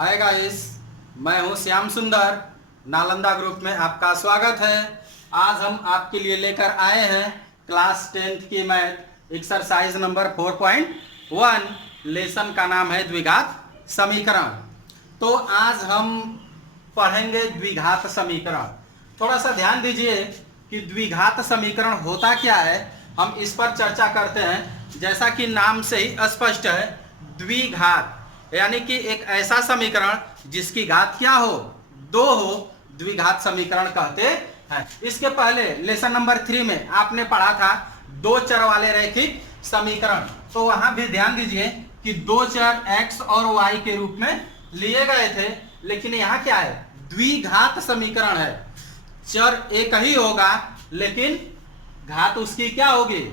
Hi guys, मैं हूं श्याम सुंदर। नालंदा ग्रुप में आपका स्वागत है। आज हम आपके लिए लेकर आए हैं क्लास 10th की मैथ एक्सरसाइज नंबर 4.1। लेसन का नाम है द्विघात समीकरण। तो आज हम पढ़ेंगे द्विघात समीकरण। थोड़ा सा ध्यान दीजिए कि द्विघात समीकरण होता क्या है, हम इस पर चर्चा करते हैं। जैसा कि नाम से ही स्पष्ट है, द्विघात यानी कि एक ऐसा समीकरण जिसकी घात क्या हो, दो हो, द्विघात समीकरण कहते हैं। इसके पहले लेसन नंबर 3 में आपने पढ़ा था दो चर वाले रैखिक समीकरण। तो वहां भी ध्यान दीजिए कि दो चर x और y के रूप में लिए गए थे, लेकिन यहाँ क्या है, द्विघात समीकरण है। चर एक ही होगा लेकिन घात उसकी क्या होगी,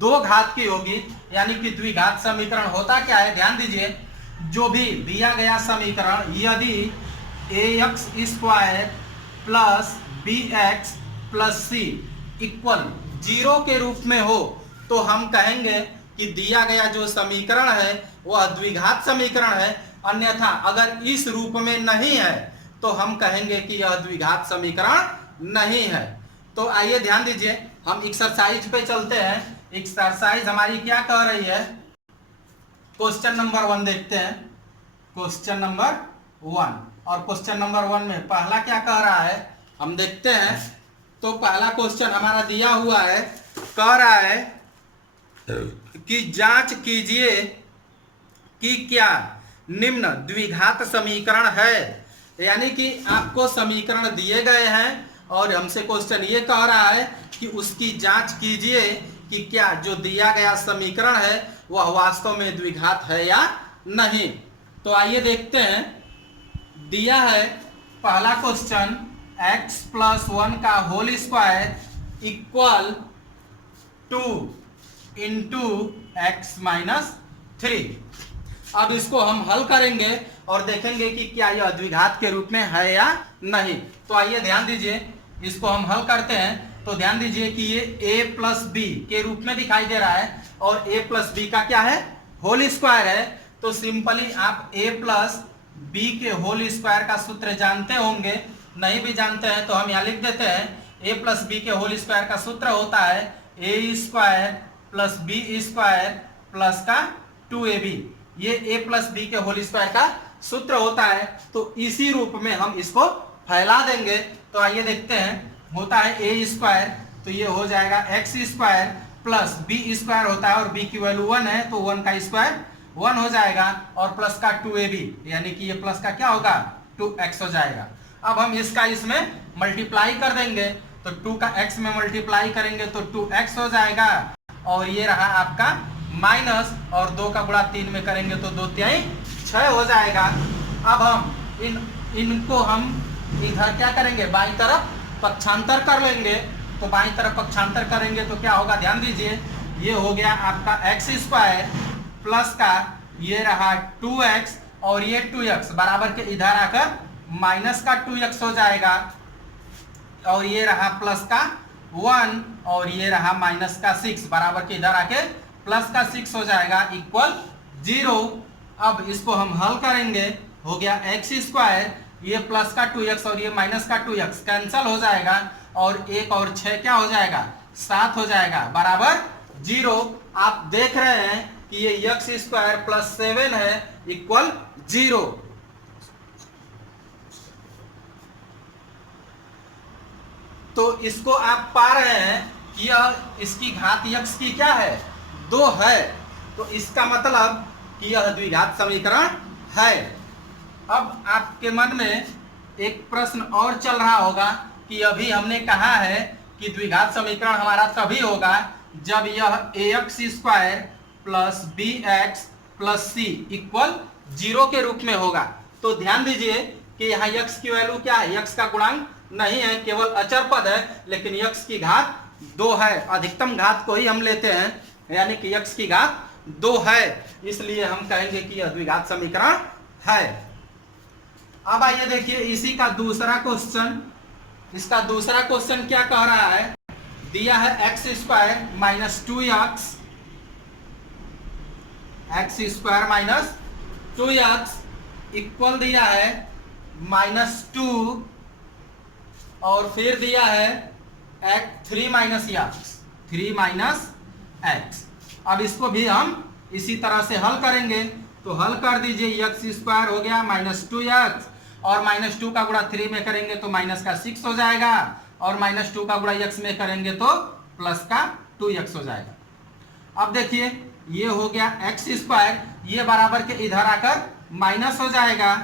दो घात की होगी। यानी कि द्विघात समीकरण होता क्या है, ध्यान दीजिए। जो भी दिया गया समीकरण यदि ax square plus bx plus c equal 0 के रूप में हो तो हम कहेंगे कि दिया गया जो समीकरण है वह द्विघात समीकरण है। अन्यथा अगर इस रूप में नहीं है तो हम कहेंगे कि यह द्विघात समीकरण नहीं है। तो आइए ध्यान दीजिए, हम एक्सरसाइज पे चलते हैं। एक्सरसाइज हमारी क्या कह रही है, क्वेश्चन नंबर 1 देखते हैं। क्वेश्चन नंबर 1, और क्वेश्चन नंबर 1 में पहला क्या कह रहा है हम देखते हैं। तो पहला क्वेश्चन हमारा दिया हुआ है, कह रहा है कि जांच कीजिए कि क्या निम्न द्विघात समीकरण है। यानी कि आपको समीकरण दिए गए हैं और हमसे क्वेश्चन ये कह रहा है कि उसकी जांच कीजिए कि क्या जो दिया गया समीकरण है वह वास्तव में द्विघात है या नहीं। तो आइए देखते हैं। दिया है पहला क्वेश्चन x प्लस 1 का whole square equal 2 into x minus 3। अब इसको हम हल करेंगे और देखेंगे कि क्या यह द्विघात के रूप में है या नहीं। तो आइए ध्यान दीजिए, इसको हम हल करते हैं। तो ध्यान दीजिए कि ये a प्लस बी के रूप में दिखाई दे रहा है और a प्लस बी का क्या है, होल स्क्वायर है। तो सिंपली आप a प्लस बी के होल स्क्वायर का सूत्र जानते होंगे, नहीं भी जानते हैं तो हम यहाँ लिख देते हैं। a प्लस बी के होल स्क्वायर का सूत्र होता है a square plus b square plus का 2ab। ये a प्लस बी के होल स्क्वायर का सूत्र होता है। तो इसी रूप में हम इसको फैला देंगे। तो आइए देखते हैं। होता है a स्क्वायर, तो ये हो जाएगा x square plus b square होता है और b की वैल्यू 1 है तो 1 का स्क्वायर 1 हो जाएगा और प्लस का 2ab, यानी कि ये प्लस का क्या होगा, 2x हो जाएगा। अब हम इसका इसमें मल्टीप्लाई कर देंगे, तो 2 का x में मल्टीप्लाई करेंगे तो 2x हो जाएगा और ये रहा आपका माइनस, और 2 का गुणा 3 में करेंगे तो 2 तिहाई 6 हो जाएगा। अब हम इनको हम इधर क्या करेंगे, बाईं तरफ पक्षांतर कर लेंगे। तो बाईं तरफ पक्षांतर करेंगे तो क्या होगा, ध्यान दीजिए। ये हो गया आपका x स्क्वायर प्लस का ये रहा 2x और ये 2x बराबर के इधर आकर माइनस का 2x हो जाएगा और ये रहा प्लस का 1 और ये रहा माइनस का 6 बराबर के इधर आके प्लस का 6 हो जाएगा इक्वल 0। अब इसको हम हल करेंगे, हो गया x स्क्वायर, ये प्लस का 2x और ये माइनस का 2x कैंसल हो जाएगा और 1 और 6 क्या हो जाएगा, 7 हो जाएगा बराबर 0। आप देख रहे हैं कि ये x स्क्वायर प्लस 7 है इक्वल 0। तो इसको आप पा रहे हैं कि यह इसकी घात x की क्या है, 2 है। तो इसका मतलब कि यह द्विघात समीकरण है। अब आपके मन में एक प्रश्न और चल रहा होगा कि अभी हमने कहा है कि द्विघात समीकरण हमारा तभी होगा जब यह ax square plus bx plus c equal 0 के रूप में होगा। तो ध्यान दीजिए कि यहाँ x की वैल्यू क्या है, x का गुणांक नहीं है, केवल अचर पद है, लेकिन x की घात 2 है। अधिकतम घात को ही हम लेते हैं, यानी कि x की घात 2 है, इसलिए हम कहेंगे कि यह द्विघात समीकरण है। अब आइए देखिए इसी का दूसरा क्वेश्चन। इसका दूसरा क्वेश्चन क्या कह रहा है, दिया है x square minus 2x, x square minus 2x equal दिया है -2 और फिर दिया है थ्री माइनस एक्स। अब इसको भी हम इसी तरह से हल करेंगे, तो हल कर दीजिए। एक्स स्क्वायर हो गया -2x और -2 का गुणा 3 में करेंगे तो -6 हो जाएगा, और -2 का गुणा x में करेंगे तो +2x हो जाएगा। अब देखिए ये हो गया एक्स स्क्वायर, ये बराबर के इधर आकर माइनस हो जाएगा,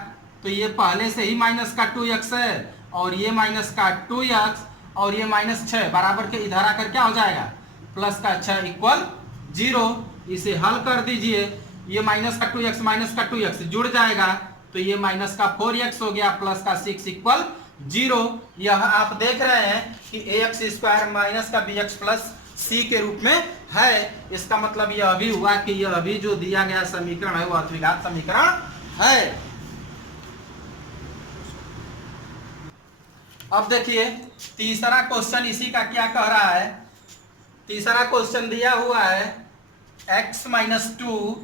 तो ये पहले से ही -2x है, और ये -2x और ये -6 बराबर के इधर आकर क्या हो जाएगा +6 इक्वल 0। इसे हल कर दीजिए, ये -2x जुड़ जाएगा, तो ये -4x हो गया, +6 इक्वल 0। यह आप देख रहे हैं कि ax square -bx plus c के रूप में है। इसका मतलब यह भी हुआ कि यह भी जो दिया गया समीकरण है वह द्विघात समीकरण है। अब देखिए तीसरा क्वेश्चन इसी का क्या कह रहा है। तीसरा क्वेश्चन दिया हुआ है x-2,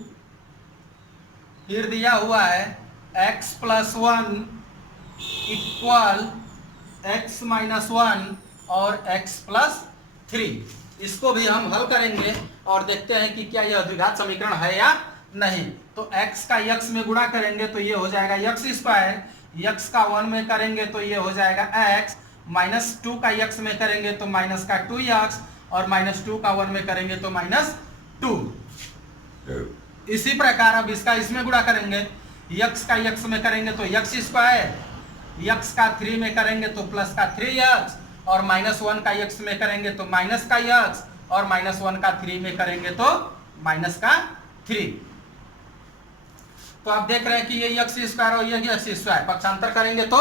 फिर दिया हुआ है x+1 इक्वल x-1 और x+3। इसको भी हम हल करेंगे और देखते हैं कि क्या यह द्विघात समीकरण है या नहीं। तो x का x में गुणा करेंगे तो ये हो जाएगा x स्क्वायर, x का 1 में करेंगे तो ये हो जाएगा x, -2 का x में करेंगे तो -2x, और -2 का 1 में करेंगे तो -2। इसी प्रकार अब इसका इसमें गुणा करेंगे, x का x में करेंगे तो x स्क्वायर, x का 3 में करेंगे तो +3x, और -1 का x में करेंगे तो -x, और -1 का 3 में करेंगे तो -3। तो आप देख रहे हैं कि ये x स्क्वायर और ये x स्क्वायर पक्षांतर करेंगे तो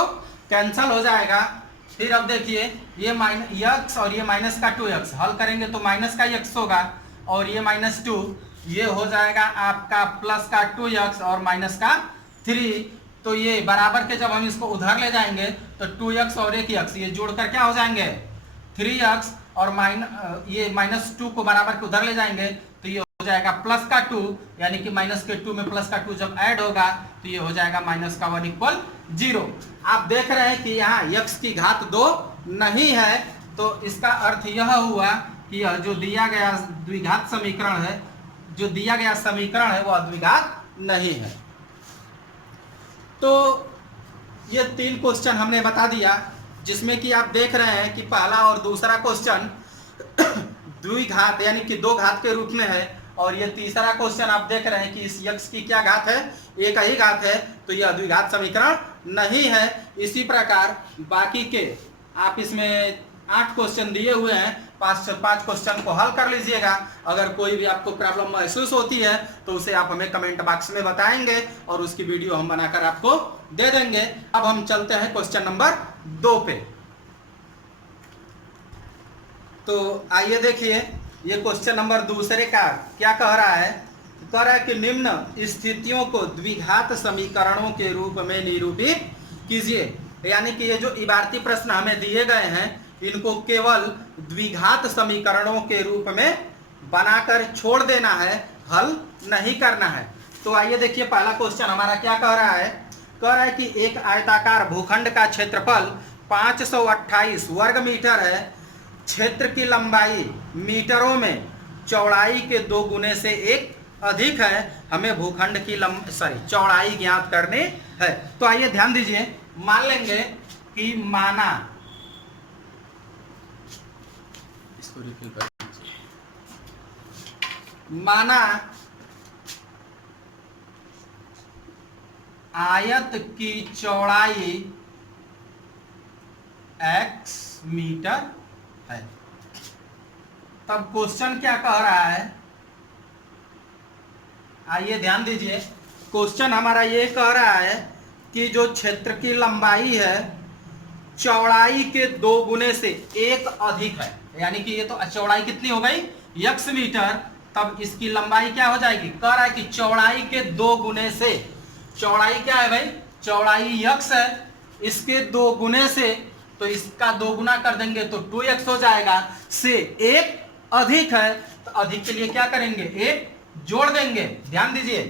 कैंसल हो जाएगा। फिर अब देखिए ये x और ये -2x हल करेंगे तो -x होगा, और ये -2 ये हो जाएगा आपका +2x और -3। तो ये बराबर के जब हम इसको उधर ले जाएंगे तो 2x और 1x ये जोड़कर क्या हो जाएंगे 3x, और ये -2 को बराबर के उधर ले जाएंगे तो ये हो जाएगा +2, यानी कि -2 में +2 जब ऐड होगा तो ये हो जाएगा -1 इक्वल 0। आप देख रहे हैं कि यहाँ x की घात 2 नहीं है, तो इसका अर्थ यह हुआ कि यह जो दिया गया द्विघात समीकरण है, जो दिया गया समीकरण है वह द्विघात नहीं है। तो ये 3 क्वेश्चन हमने बता दिया, जिसमें कि आप देख रहे हैं कि पहला और दूसरा क्वेश्चन द्विघात यानी कि 2 घात के रूप में है, और ये तीसरा क्वेश्चन आप देख रहे हैं कि इस x की क्या घात है, एक ही घात है, तो यह द्विघात समीकरण नहीं है। इसी प्रकार बाकी के आप इसमें 8 क्वेश्चन दिए हुए हैं, 5 क्वेश्चन को हल कर लीजिएगा। अगर कोई भी आपको प्रॉब्लम महसूस होती है तो उसे आप हमें कमेंट बॉक्स में बताएंगे और उसकी वीडियो हम बनाकर आपको दे देंगे। अब हम चलते हैं क्वेश्चन नंबर 2 पे। तो आइए देखिए ये क्वेश्चन नंबर दूसरे का क्या कह रहा है। कह रहा है कि निम्न स्थितियों को द्विघात समीकरणों के रूप में निरूपित कीजिए। यानी कि ये जो इबारती प्रश्न हमें दिए गए हैं इनको केवल द्विघात समीकरणों के रूप में बनाकर छोड़ देना है, हल नहीं करना है। तो आइए देखिए पहला क्वेश्चन हमारा क्या कह रहा है। कह रहा है कि एक आयताकार भूखंड का क्षेत्रफल 528 वर्ग मीटर है, क्षेत्र की लंबाई मीटरों में चौड़ाई के 2 गुने से 1 अधिक है। हमें भूखंड की चौड़ाई ज्ञात करनी है। तो आइए ध्यान दीजिए, मान लेंगे कि माना आयत की चौड़ाई x मीटर है। तब क्वेश्चन क्या कह रहा है, आइए ध्यान दीजिए। क्वेश्चन हमारा ये कह रहा है कि जो क्षेत्र की लंबाई है चौड़ाई के 2 गुने से 1 अधिक है। यानी कि ये तो चौड़ाई कितनी हो गई x मीटर, तब इसकी लंबाई क्या हो जाएगी। कह रहा है कि चौड़ाई के 2 गुने से, चौड़ाई क्या है भाई, चौड़ाई x है, इसके 2 गुने से, तो इसका 2 गुना कर देंगे तो 2x हो जाएगा, से 1 अधिक है। तो अधिक के लिए क्या करेंगे, 1 जोड़ देंगे। ध्यान दीजिए,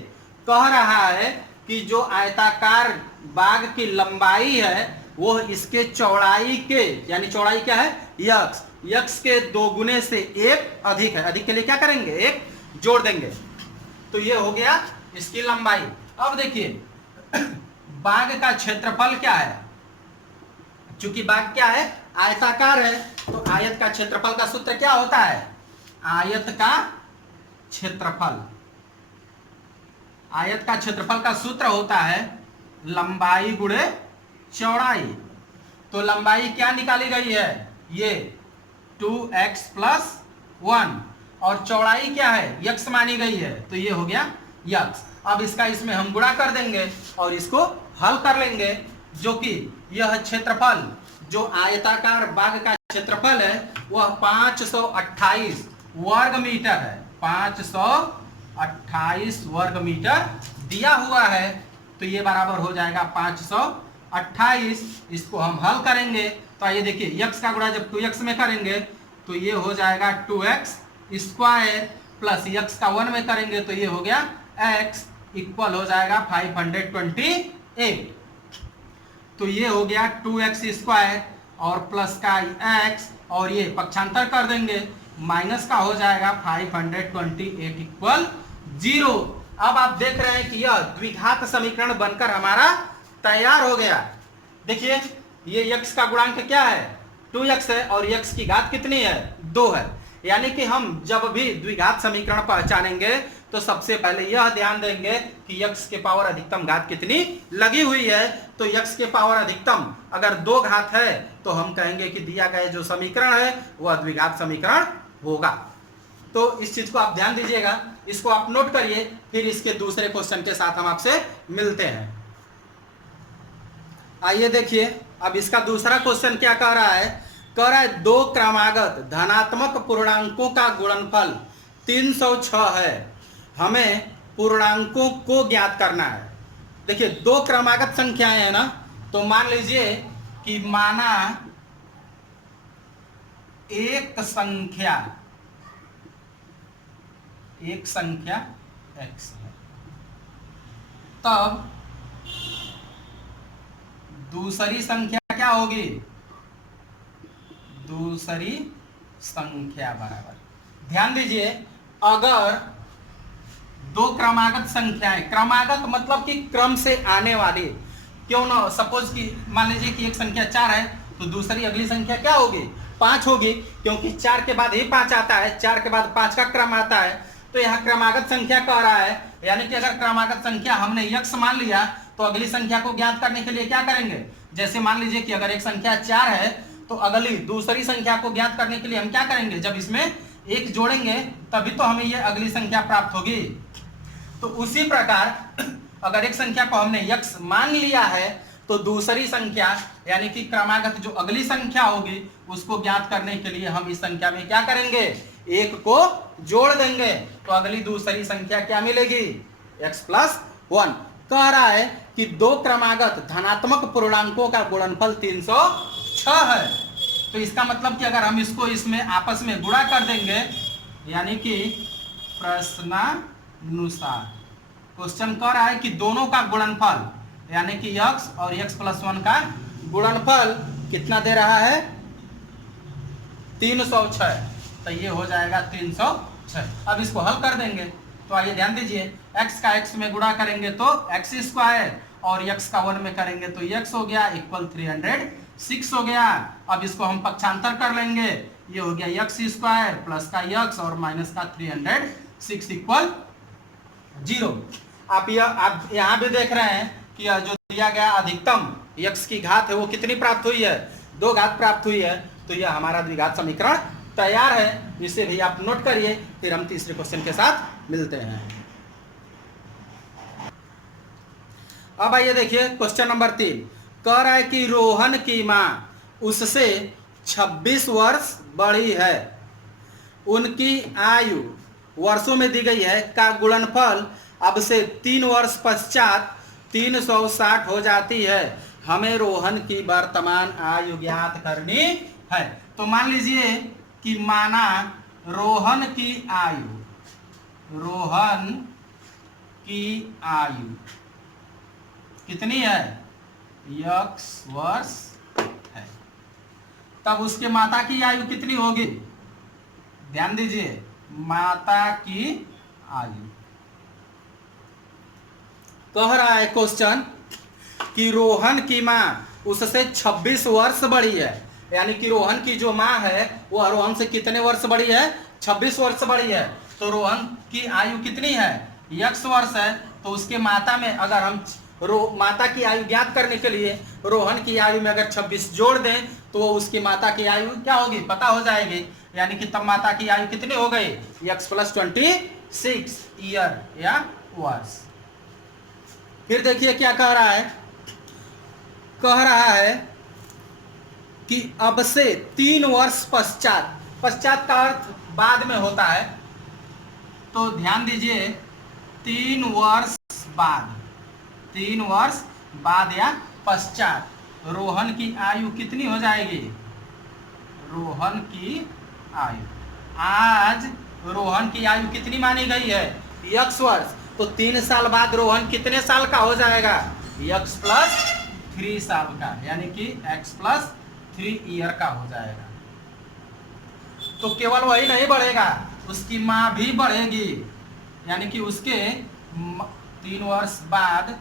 कह रहा है कि कि जो आयताकार बाग की लंबाई है वो इसके चौड़ाई के, यानी चौड़ाई क्या है, यक्स, यक्स के 2 गुने से 1 अधिक है। अधिक के लिए क्या करेंगे, 1 जोड़ देंगे, तो ये हो गया इसकी लंबाई। अब देखिए बाग का क्षेत्रफल क्या है, चूंकि बाग क्या है, आयताकार है, तो आयत का क्षेत्रफल का सूत्र क्या होता है, आयत का क्षेत्रफल, आयत का क्षेत्रफल का सूत्र होता है लंबाई गुणे चौड़ाई। तो लंबाई क्या निकाली गई है, ये 2x + 1, और चौड़ाई क्या है, यक्स मानी गई है, तो ये हो गया यक्स। अब इसका इसमें हम गुणा कर देंगे और इसको हल कर लेंगे, जो कि यह क्षेत्रफल, जो आयताकार बाग का क्षेत्रफल है वह 528 वर्ग मीटर है, 528 वर्ग मीटर दिया हुआ है। तो ये बराबर हो जाएगा 528, इसको हम हल करेंगे तो आइए देखिए यक्स का गुणा जब 2x में करेंगे तो ये हो जाएगा 2x स्क्वायर प्लस यक्स का 1 में करेंगे तो ये हो गया x इक्वल हो जाएगा 528। तो ये हो गया 2x स्क्वायर और प्लस का x और ये पक्षांतर कर देंगे, माइनस का हो जाएगा 528 इक्वल 0। अब आप देख रहे हैं कि यह द्विघात समीकरण बनकर हमारा तैयार हो गया। देखिए ये x का गुणांक क्या है, 2x है, और x की घात कितनी है, 2 है। यानी कि हम जब भी द्विघात समीकरण पहचानेंगे तो सबसे पहले यह ध्यान देंगे कि x के पावर अधिकतम घात कितनी लगी हुई है। तो x के पावर अधिकतम अगर 2 घात है तो हम कहेंगे कि दिया गया जो समीकरण है वह द्विघात समीकरण होगा। तो इस चीज को आप ध्यान दीजिएगा, इसको आप नोट करिए, फिर इसके दूसरे क्वेश्चन के साथ हम आपसे मिलते हैं। आइए देखिए अब इसका दूसरा क्वेश्चन क्या कह रहा है, कह रहा है 2 क्रमागत धनात्मक पूर्णांकों का गुणनफल 306 है, हमें पूर्णांकों को ज्ञात करना है। देखिए 2 क्रमागत संख्याएं हैं ना, तो मान लीजिए कि माना एक संख्या x है, तब दूसरी संख्या क्या होगी, दूसरी संख्या बराबर, ध्यान दीजिए अगर 2 क्रमागत संख्याएं, क्रमागत मतलब कि क्रम से आने वाली, क्यों ना, सपोज कि मान लीजिए कि एक संख्या 4 है तो दूसरी अगली संख्या क्या होगी, 5 होगी, क्योंकि 4 के बाद ही 5 आता है, 4 के बाद 5 का क्रम आता है। तो यहाँ क्रमागत संख्या कह रहा है, यानी कि अगर क्रमागत संख्या हमने x मान लिया तो अगली संख्या को ज्ञात करने के लिए क्या करेंगे, जैसे मान लीजिए कि अगर एक संख्या 4 है तो अगली दूसरी संख्या को ज्ञात करने के लिए हम क्या करेंगे, जब इसमें 1 जोड़ेंगे तभी तो हमें ये अगली संख्या प्राप्त होगी। तो उसी प्रकार अगर एक संख्या को हमने x मान लिया है तो दूसरी संख्या यानी कि क्रमागत जो अगली संख्या होगी उसको ज्ञात करने के लिए हम इस संख्या में क्या करेंगे, 1 को जोड़ देंगे, तो अगली दूसरी संख्या क्या मिलेगी, x + 1। कह रहा है कि 2 क्रमागत धनात्मक पूर्णांकों का गुणनफल 306 है। तो इसका मतलब कि अगर हम इसको इसमें आपस में गुणा कर देंगे, यानी कि प्रश्नानुसार क्वेश्चन कह रहा है कि दोनों का गुणनफल यानी कि x और x + 1 का गुणनफल कितना दे रहा है, 306। तो ये हो जाएगा 306। अब इसको हल कर देंगे तो आइए ध्यान दीजिए, x का x में गुणा करेंगे तो x स्क्वायर और x का 1 में करेंगे तो x हो गया इक्वल 306 हो गया। अब इसको हम पक्षांतर कर लेंगे, ये हो गया x स्क्वायर प्लस का x और माइनस का 306 इक्वल 0। आप यहाँ भी देख रहे हैं कि जो दिया गया अधिकतम x की घात है वो कितनी प्राप्त हुई है, 2 घात प्राप्त हुई है। तो यह हमारा द्विघात समीकरण तैयार है, इसे भी आप नोट करिए, फिर हम तीसरे क्वेश्चन के साथ मिलते हैं। अब आइए देखिए क्वेश्चन नंबर 3, कह रहा है कि रोहन की मां उससे 26 वर्ष बड़ी है, उनकी आयु वर्षों में दी गई है का गुणनफल अब से 3 वर्ष पश्चात 360 हो जाती है, हमें रोहन की वर्तमान आयु ज्ञात करनी है। तो मान लीजिए कि माना रोहन की आयु कितनी है, x वर्ष है। तब उसके माता की आयु कितनी होगी, ध्यान दीजिए, माता की आयु। कह रहा है क्वेश्चन कि रोहन की माँ उससे 26 वर्ष बड़ी है, यानी कि रोहन की जो माँ है वो रोहन से कितने वर्ष बड़ी है, 26 वर्ष बड़ी है। तो रोहन की आयु कितनी है, x वर्ष है। तो उसके माता में अगर हम माता की आयु ज्ञात करने के लिए रोहन की आयु में अगर 26 जोड़ दें तो उसकी माता की आयु क्या होगी, पता हो जाएगी। यानी कि तब माता की आयु कितनी हो गई, x + 26 ईयर या वर्ष। फिर देखिए क्या कह रहा है, कह रहा है कि अब से 3 वर्ष पश्चात, पश्चात का अर्थ बाद में होता है, तो ध्यान दीजिए 3 वर्ष बाद, 3 वर्ष बाद या पश्चात रोहन की आयु कितनी हो जाएगी, रोहन की आयु, आज रोहन की आयु कितनी मानी गई है, x वर्ष। तो 3 साल बाद रोहन कितने साल का हो जाएगा, x + 3 साल का, यानी कि x + 3 ईयर का हो जाएगा। तो केवल वही नहीं बढ़ेगा, उसकी माँ भी बढ़ेगी, यानी कि उसके 3 वर्ष बाद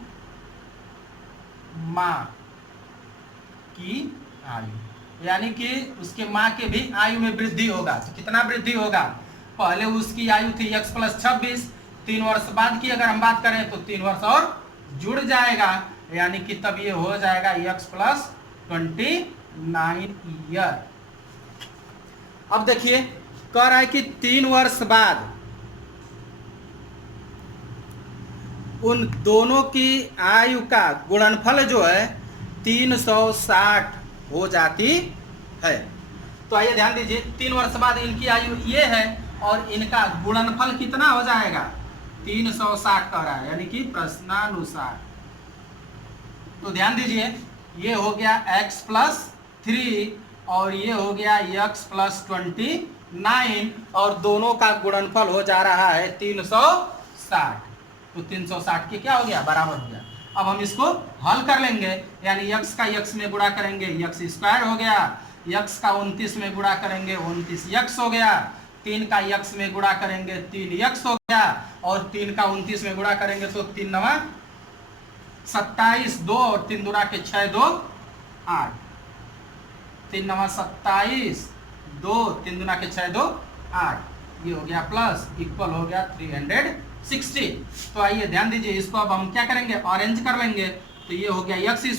माँ की आयु, यानी कि उसके माँ के भी आयु में वृद्धि होगा। तो कितना वृद्धि होगा, पहले उसकी आयु थी x + 26, 3 वर्ष बाद की अगर हम बात करें तो 3 वर्ष और जुड़ जाएगा, यानी कि तब ये हो जाएगा x + 29 ईयर। अब देखिए कह रहा है कि 3 वर्ष बाद उन दोनों की आयु का गुणनफल जो है 360 हो जाती है। तो आइए ध्यान दीजिए, 3 वर्ष बाद इनकी आयु ये है और इनका गुणनफल कितना हो जाएगा, 360 कह रहा है, यानी कि प्रश्नानुसार। तो ध्यान दीजिए, ये हो गया x + 3 और ये हो गया x + 29 और दोनों का गुणनफल हो जा रहा है 360। तो 360 के क्या हो गया, बराबर हो गया। अब हम इसको हल कर लेंगे, यानी x का x में गुणा करेंगे x² हो गया, x का 29 में गुणा करेंगे 29x हो गया, 3 का x में गुणा करेंगे 3x हो गया और 3 का 29 में गुणा करेंगे तो 3 9 27, 2 और 3 दूना के 6 2 8, 3 9 27, 2 3 दूना के 6 2 8, ये हो गया प्लस इक्वल हो गया 360। तो आइए ध्यान दीजिए, इसको अब हम क्या करेंगे, ऑरेंज कर लेंगे। तो ये हो गया x²,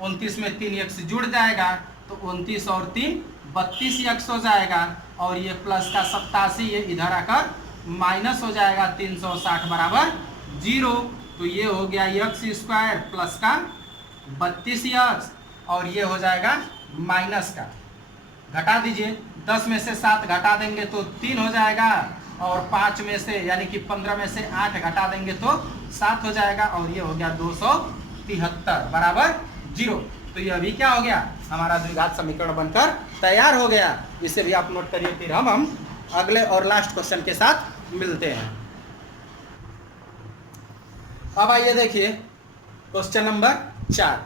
29 में 3x जुड़ जाएगा तो 29 और 3 32x हो जाएगा और ये प्लस का 87 ये इधर आकर माइनस हो जाएगा, 360 बराबर 0। तो ये हो गया x² प्लस का 32x और ये हो जाएगा माइनस का, घटा दीजिए, 10 में से 7 घटा देंगे तो 3 हो जाएगा और 5 में से यानी कि 15 में से 8 घटा देंगे तो 7 हो जाएगा और ये हो गया 273 बराबर 0। तो ये अभी क्या हो गया, हमारा द्विघात समीकरण बनकर तैयार हो गया। इसे भी आप नोट करिए, फिर हम अगले और लास्ट क्वेश्चन के साथ मिलते हैं। अब आइए देखिए क्वेश्चन नंबर 4,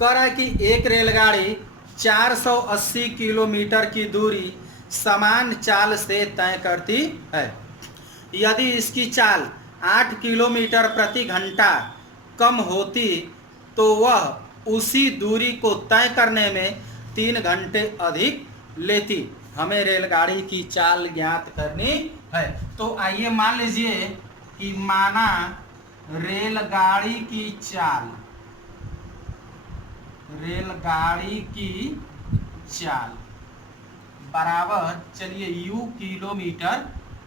कह रहा है कि एक रेलगाड़ी 480 किलोमीटर की दूरी समान चाल से तय करती है। यदि इसकी चाल 8 किलोमीटर प्रति घंटा कम होती तो वह उसी दूरी को तय करने में 3 घंटे अधिक लेती। हमें रेलगाड़ी की चाल ज्ञात करनी है। तो आइए मान लीजिए कि माना रेलगाड़ी की चाल, रेलगाड़ी की चाल बराबर, चलिए u किलोमीटर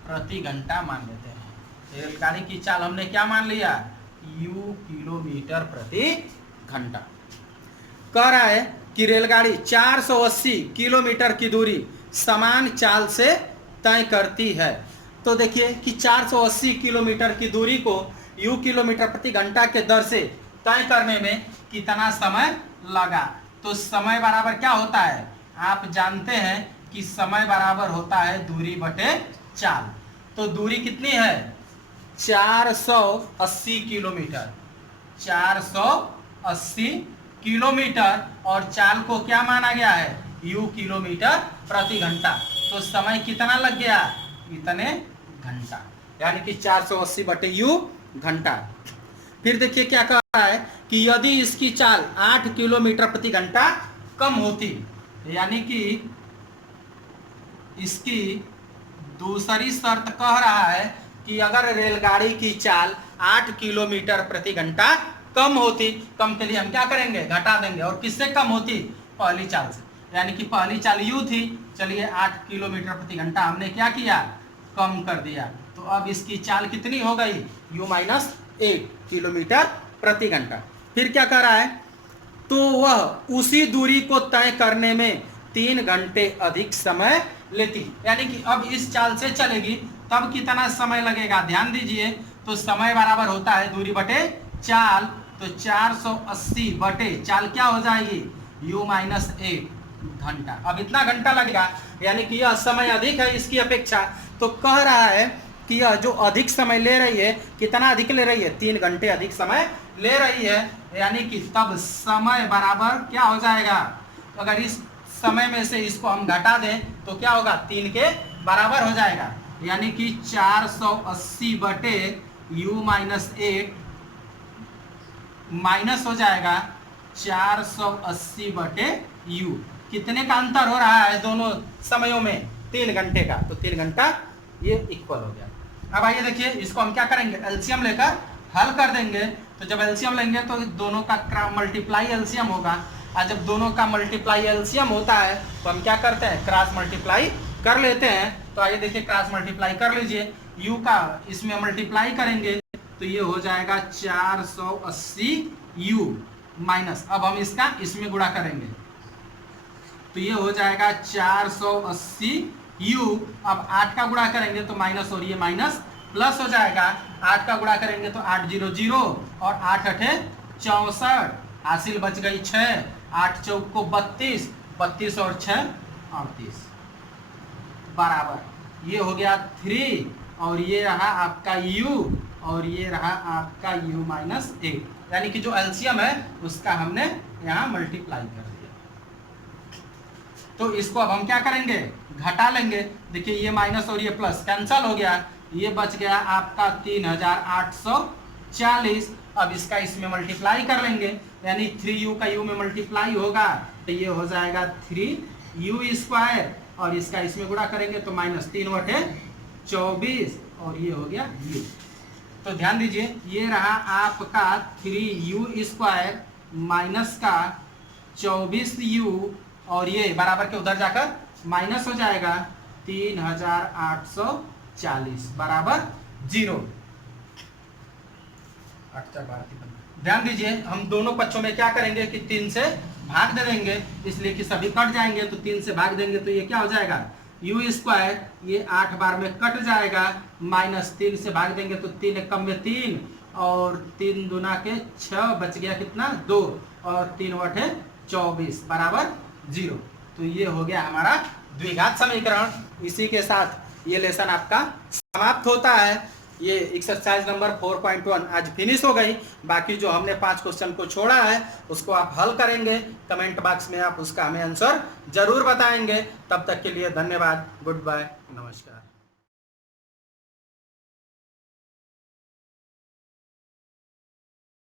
प्रति घंटा मान लेते हैं। रेलगाड़ी की चाल हमने क्या मान लिया, u किलोमीटर प्रति घंटा। कह रहा है कि रेलगाड़ी 480 किलोमीटर की दूरी समान चाल से तय करती है। तो देखिए कि 480 किलोमीटर की दूरी को u किलोमीटर प्रति घंटा के दर से तय करने में कितना समय लगा। तो समय बराबर क्या होता है, आप जानते हैं कि समय बराबर होता है दूरी बटे चाल। तो दूरी कितनी है, 480 किलोमीटर, 480 80 किलोमीटर और चाल को क्या माना गया है, u किलोमीटर प्रति घंटा। तो समय कितना लग गया, इतने घंटा, यानी कि 480/u घंटा। फिर देखिए क्या कह रहा है कि यदि इसकी चाल 8 किलोमीटर प्रति घंटा कम होती, यानी कि इसकी दूसरी शर्त कह रहा है कि अगर रेलगाड़ी की चाल 8 किलोमीटर प्रति घंटा कम होती, कम के लिए हम क्या करेंगे, घटा देंगे, और किससे कम होती, पहली चाल से, यानी कि पहली चाल u थी, चलिए 8 किलोमीटर प्रति घंटा हमने क्या किया, कम कर दिया, तो अब इसकी चाल कितनी हो गई, u माइनस 8 किलोमीटर प्रति घंटा। फिर क्या कर रहा है, तो वह उसी दूरी को तय करने में 3 घंटे अधिक समय लेती, यानी कि अब इस चाल से चलेगी तब कितना समय लगेगा, ध्यान दीजिए, तो समय बराबर होता है दूरी बटे चाल, तो 480 बटे चाल क्या हो जाएगी, u माइनस 8 घंटा। अब इतना घंटा लगेगा, यानी कि यह समय अधिक है इसकी अपेक्षा, तो कह रहा है कि यह जो अधिक समय ले रही है, कितना अधिक ले रही है, 3 घंटे अधिक समय ले रही है, यानी कि तब समय बराबर क्या हो जाएगा, अगर इस समय में से इसको हम घटा दें तो क्या होगा, 3 के बराबर हो जाएगा, यानी कि 480 बटे u माइनस 8 माइनस हो जाएगा 480 बटे u। कितने का अंतर हो रहा है दोनों समयों में, 3 घंटे का, तो 3 घंटा ये इक्वल हो गया। अब आइए देखिए, इसको हम क्या करेंगे, एलसीएम लेकर हल कर देंगे, तो जब एलसीएम लेंगे तो दोनों का मल्टीप्लाई एलसीएम होगा, और जब दोनों का मल्टीप्लाई एलसीएम होता है तो हम क्या करते हैं, क्रॉस मल्टीप्लाई कर लेते हैं। तो आइए देखिए, क्रॉस मल्टीप्लाई कर लीजिए, u का इसमें मल्टीप्लाई करेंगे तो ये हो जाएगा 480u माइनस, अब हम इसका इसमें गुणा करेंगे तो ये हो जाएगा 480u, अब 8 का गुणा करेंगे तो माइनस, और ये माइनस प्लस हो जाएगा, 8 का गुणा करेंगे तो 8 0 0 और 8 8 64, हासिल बच गई 6, 8 चौक को 32, 32 और 6 38 बराबर, ये हो गया 3, और ये रहा आपका u, और ये रहा आपका u माइनस 8, यानी कि जो एलसीएम है उसका हमने यहाँ मल्टीप्लाई कर दिया। तो इसको अब हम क्या करेंगे, घटा लेंगे, देखिए ये माइनस और ये प्लस कैंसल हो गया, ये बच गया आपका 3840। अब इसका इसमें मल्टीप्लाई कर लेंगे, यानी 3u का u में मल्टीप्लाई होगा तो ये हो जाएगा 3u², और इसका इसमें गुणा करेंगे तो माइनस 3/24, और ये हो गया u। तो ध्यान दीजिए, ये रहा आपका 3u² माइनस का 24u, और ये बराबर के उधर जाकर माइनस हो जाएगा 3840 बराबर 0। ध्यान दीजिए, हम दोनों पक्षों में क्या करेंगे कि 3 से भाग दे देंगे, इसलिए कि सभी कट जाएंगे, तो 3 से भाग देंगे तो ये क्या हो जाएगा, u², ये 8 बार में कट जाएगा, माइनस 3 से भाग देंगे तो 3 एकम में 3, और 3 दूना के 6, बच गया कितना 2, और 3/24 बराबर 0। तो ये हो गया हमारा द्विघात समीकरण। इसी के साथ ये लेसन आपका समाप्त होता है। ये एक्सरसाइज नंबर 4.1 आज फिनिश हो गई। बाकी जो हमने 5 क्वेश्चन को छोड़ा है उसको आप हल करेंगे, कमेंट बॉक्स में आप उसका हमें आंसर जरूर बताएंगे। तब तक के लिए धन्यवाद, गुड बाय, नमस्कार।